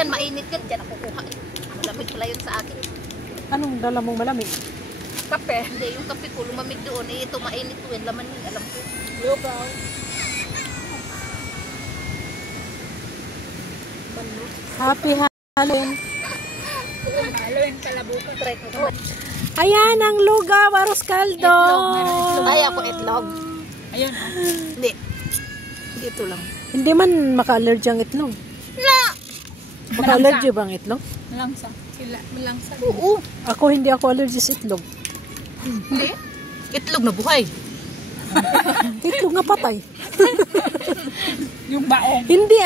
yan, mainit yan. Diyan ako kuha. Malamig pala yun sa akin. Anong dala mong malamig? Kape. Hindi, yung kape ko lumamig doon. Eh, ito mainit to yan. Laman yun, alam ko. Lugaw. Happy Halloween. Halloween kalabukan. Try ko naman. Ayan ang lugaw, arroz caldo. Ay, ako itlog. Ayun. Hindi. Dito lang. Hindi man maka-allergy ang itlog. Na! Maka-allergy ba ang itlog? Malangsa. Sila, malangsa. Oo. Ako hindi ako allergic sa itlog. Hindi. Itlog na buhay. Itlog nga patay. Yung baong. Hindi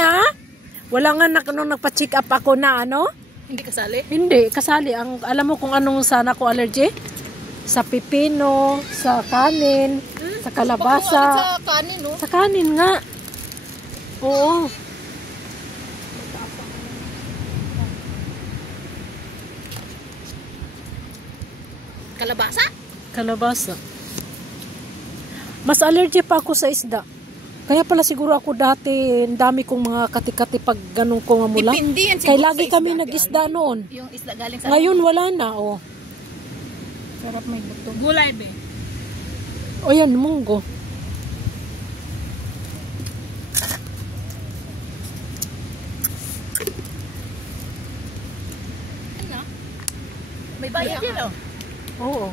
Wala nga nung nagpa-check up ako na ano? Hindi kasali? Hindi, kasali. Alam mo kung anong sana ko allergy? Sa pipino, sa kanin, sa kalabasa. Sa kanin, no? Sa kanin nga. Oo. Kalabasa? Kalabasa. Mas allergy pa ako sa isda. Kaya pala siguro ako dati, ang dami kong mga kati-kati pag ganun ko mamula. Depende yan Kaya siguro lagi sa kami isda. nag-isda noon. Yung isda galing sa... Ngayon wala na, Sarap may buto. Gulay, be. O yan, munggo. Ano? May bayad yan, oh. Oo,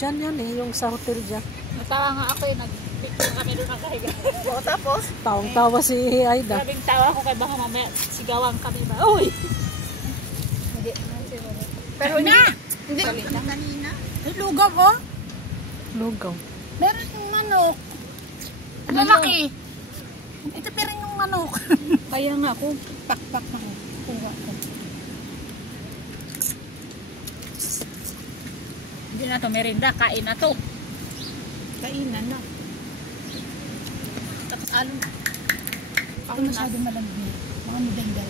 dyan yan yung sa hotel dyan. Natawa nga ako nag-picture kami doon nakahiga. O, tapos? Tawang-tawa si Aida. Grabing tawa ko kay baka mamaya sigawan kami ba. Uy! Hindi. Pero hindi. Hindi. Kanina. Ay, lugaw, oh. Lugaw. Meron yung manok. Lalaki. Ito pa rin yung manok. Kaya nga ako, pak-pak ako. Kuha ko. Hindi na to merinda, kain na to. Kainan na. Tapos alon. Ako masyadong malamig. Mga midanggal.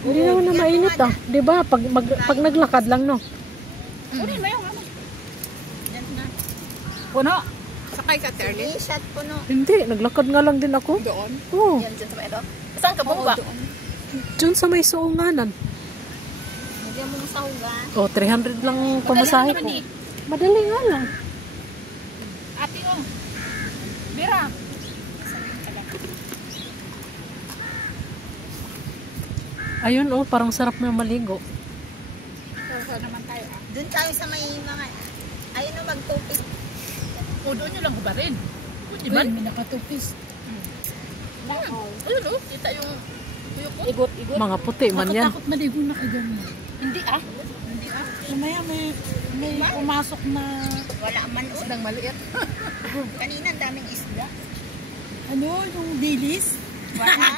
Hindi naman na mainit Di ba? Pag naglakad lang, no? Kunin mo yung ano. Yan na. Puno. Sakay ka, Terlin? Shot po, no? Hindi, naglakad nga lang din ako. Doon? Oo. Yan, dyan sa may ito. Saan ka bumba? Diyan sa may suunganan. Hindi mo sa hugan. O, 300 lang pamasahe ko. Madali nga lang. Ate, oh. Bira. Ayun, parang sarap na maligo. Saan naman tayo, Doon tayo sa may mga... Ayun o, magtupis. O, doon nyo lang hubarin. Pwede ba? May nakatupis. Ayun o, kita yung... Igot. Mga puti man yan. Takot maligo na kayo ganyan. Hindi Mamaya may pumasok na... Wala man o. Isdang maliit. Kanina, daming isda. Ano, yung dilis? Wala.